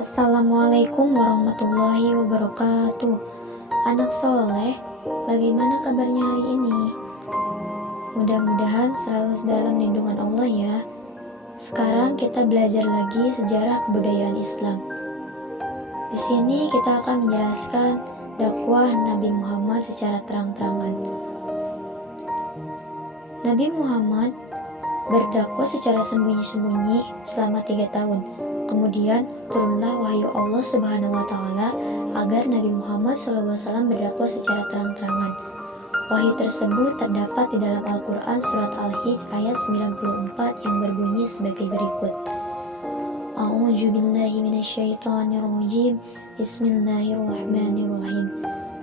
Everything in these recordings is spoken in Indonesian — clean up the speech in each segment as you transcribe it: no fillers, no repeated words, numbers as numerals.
Assalamualaikum warahmatullahi wabarakatuh. Anak soleh, bagaimana kabarnya hari ini? Mudah-mudahan selalu dalam lindungan Allah ya. Sekarang kita belajar lagi sejarah kebudayaan Islam. Di sini kita akan menjelaskan dakwah Nabi Muhammad secara terang-terangan. Nabi Muhammad berdakwah secara sembunyi-sembunyi selama 3 tahun. Kemudian turunlah wahyu Allah Subhanahu wa Ta'ala agar Nabi Muhammad SAW berdakwah secara terang-terangan. Wahyu tersebut terdapat di dalam Al-Quran Surat Al-Hijj ayat 94 yang berbunyi sebagai berikut. A'udzu billahi minasyaitonir rajim. Bismillahirrahmanirrahim.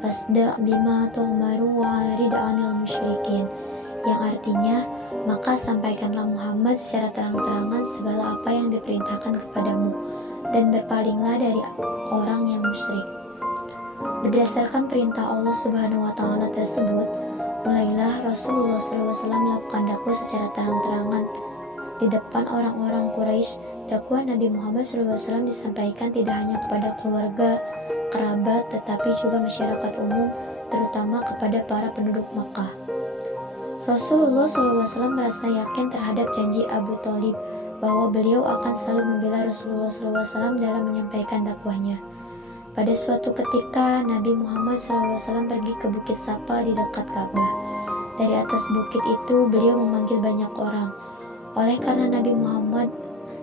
Fasda' bima tu'maru wa'rid 'anil musyrikin. Yang artinya, maka sampaikanlah Muhammad secara terang-terangan segala apa yang diperintahkan kepadamu, dan berpalinglah dari orang yang musyrik. Berdasarkan perintah Allah Subhanahu wa Ta'ala tersebut, mulailah Rasulullah SAW melakukan dakwah secara terang-terangan di depan orang-orang Quraisy. Dakwah Nabi Muhammad SAW disampaikan tidak hanya kepada keluarga, kerabat, tetapi juga masyarakat umum, terutama kepada para penduduk Makkah. Rasulullah SAW merasa yakin terhadap janji Abu Thalib bahwa beliau akan selalu membela Rasulullah SAW dalam menyampaikan dakwahnya. Pada suatu ketika, Nabi Muhammad SAW pergi ke Bukit Safa di dekat Ka'bah. Dari atas bukit itu, beliau memanggil banyak orang. Oleh karena Nabi Muhammad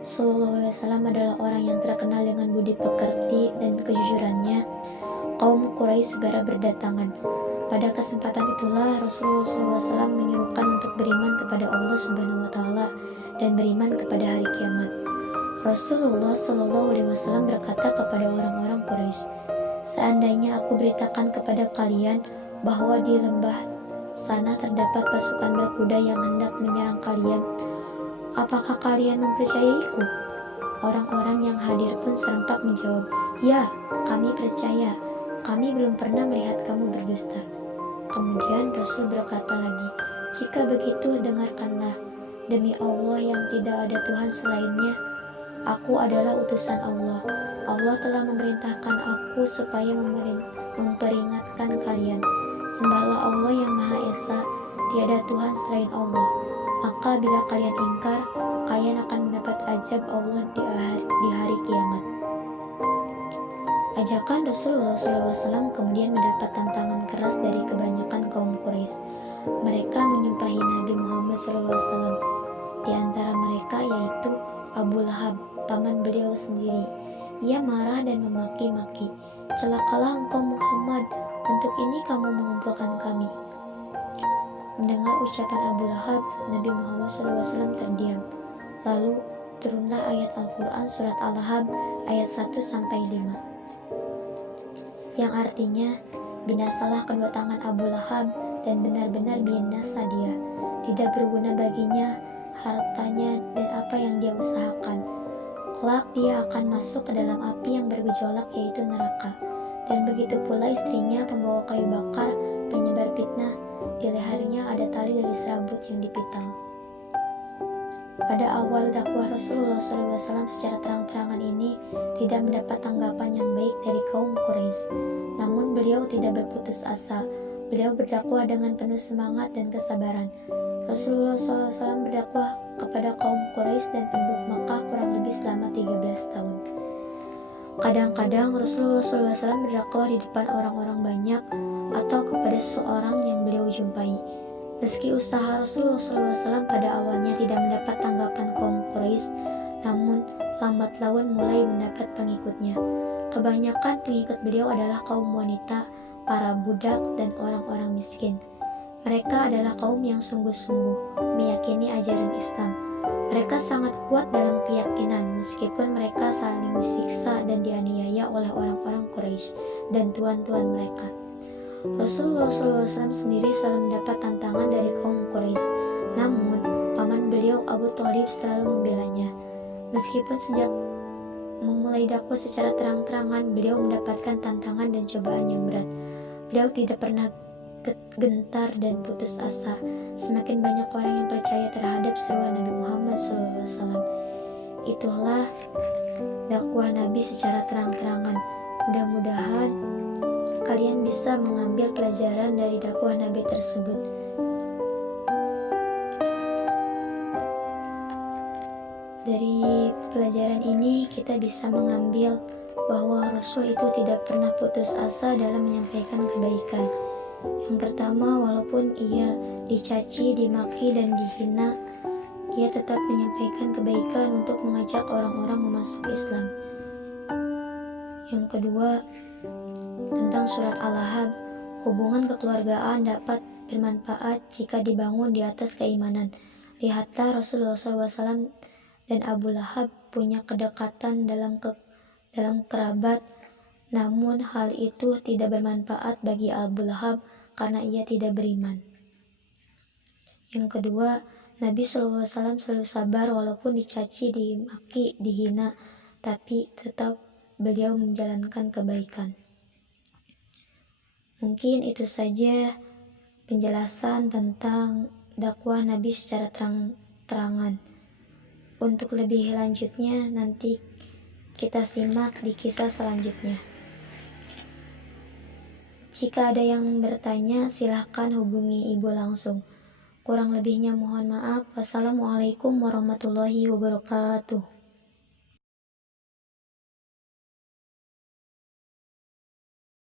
SAW adalah orang yang terkenal dengan budi pekerti dan kejujurannya, kaum Quraisy segera berdatangan. Pada kesempatan itulah Rasulullah SAW menyerukan untuk beriman kepada Allah Subhanahu wa Ta'ala dan beriman kepada hari kiamat. Rasulullah SAW berkata kepada orang-orang Quraisy, "Seandainya aku beritakan kepada kalian bahwa di lembah sana terdapat pasukan berkuda yang hendak menyerang kalian, apakah kalian mempercayaiku?" Orang-orang yang hadir pun serempak menjawab, "Ya, kami percaya. Kami belum pernah melihat kamu berdusta." Kemudian Rasul berkata lagi, "Jika begitu, dengarkanlah. Demi Allah yang tidak ada Tuhan selainnya, aku adalah utusan Allah. Allah telah memerintahkan aku supaya memperingatkan kalian. Sembahlah Allah yang Maha Esa, tiada Tuhan selain Allah. Maka bila kalian ingkar, kalian akan mendapat azab Allah di hari kiamat." Ajakan Rasulullah SAW kemudian mendapat tantangan keras dari kebanyakan kaum Quraisy. Mereka menyumpahi Nabi Muhammad SAW. Di antara mereka yaitu Abu Lahab, paman beliau sendiri. Ia marah dan memaki-maki, "Celakalah engkau Muhammad, untuk ini kamu mengumpulkan kami." Mendengar ucapan Abu Lahab, Nabi Muhammad SAW terdiam. Lalu turunlah ayat Al-Quran Surat Al-Lahab ayat 1-5. Yang artinya, "Binasalah kedua tangan Abu Lahab dan benar-benar binasa dia. Tidak berguna baginya hartanya dan apa yang dia usahakan. Kelak dia akan masuk ke dalam api yang bergejolak, yaitu neraka. Dan begitu pula istrinya, pembawa kayu bakar, penyebar fitnah. Di lehernya ada tali dari serabut yang dipital." Pada awal dakwah Rasulullah SAW secara terang-terangan ini tidak mendapat tanggapan yang baik dari kaum Quraisy. Namun beliau tidak berputus asa. Beliau berdakwah dengan penuh semangat dan kesabaran. Rasulullah SAW berdakwah kepada kaum Quraisy dan penduduk Makkah kurang lebih selama 13 tahun. Kadang-kadang Rasulullah SAW berdakwah di depan orang-orang banyak atau kepada seseorang yang beliau jumpai. Meski usaha Rasulullah SAW pada awalnya tidak mendapat tanggapan kaum Quraisy, namun lambat laun mulai mendapat pengikutnya. Kebanyakan pengikut beliau adalah kaum wanita, para budak, dan orang-orang miskin. Mereka adalah kaum yang sungguh-sungguh meyakini ajaran Islam. Mereka sangat kuat dalam keyakinan meskipun mereka saling disiksa dan dianiaya oleh orang-orang Quraisy dan tuan-tuan mereka. Rasulullah SAW sendiri selalu mendapat tantangan dari kaum Quraisy, namun paman beliau Abu Thalib selalu membelanya. Meskipun sejak memulai dakwah secara terang-terangan, beliau mendapatkan tantangan dan cobaan yang berat. Beliau tidak pernah gentar dan putus asa. Semakin banyak orang yang percaya terhadap seruan Nabi Muhammad SAW. Itulah dakwah Nabi secara terang-terangan. Mudah-mudahan kalian bisa mengambil pelajaran dari dakwah Nabi tersebut. Dari pelajaran ini kita bisa mengambil bahwa Rasul itu tidak pernah putus asa dalam menyampaikan kebaikan. Yang pertama, walaupun ia dicaci, dimaki, dan dihina, ia tetap menyampaikan kebaikan untuk mengajak orang-orang masuk Islam. Yang kedua, tentang surat Al-Ahzab, hubungan kekeluargaan dapat bermanfaat jika dibangun di atas keimanan. Lihatlah Rasulullah SAW dan Abu Lahab punya kedekatan dalam kerabat, namun hal itu tidak bermanfaat bagi Abu Lahab karena ia tidak beriman. Yang kedua, Nabi SAW selalu sabar walaupun dicaci, dimaki, dihina, tapi tetap beliau menjalankan kebaikan. Mungkin itu saja penjelasan tentang dakwah Nabi secara terang-terangan. Untuk lebih lanjutnya nanti kita simak di kisah selanjutnya. Jika ada yang bertanya, silahkan hubungi ibu langsung. Kurang lebihnya mohon maaf. Wassalamualaikum warahmatullahi wabarakatuh.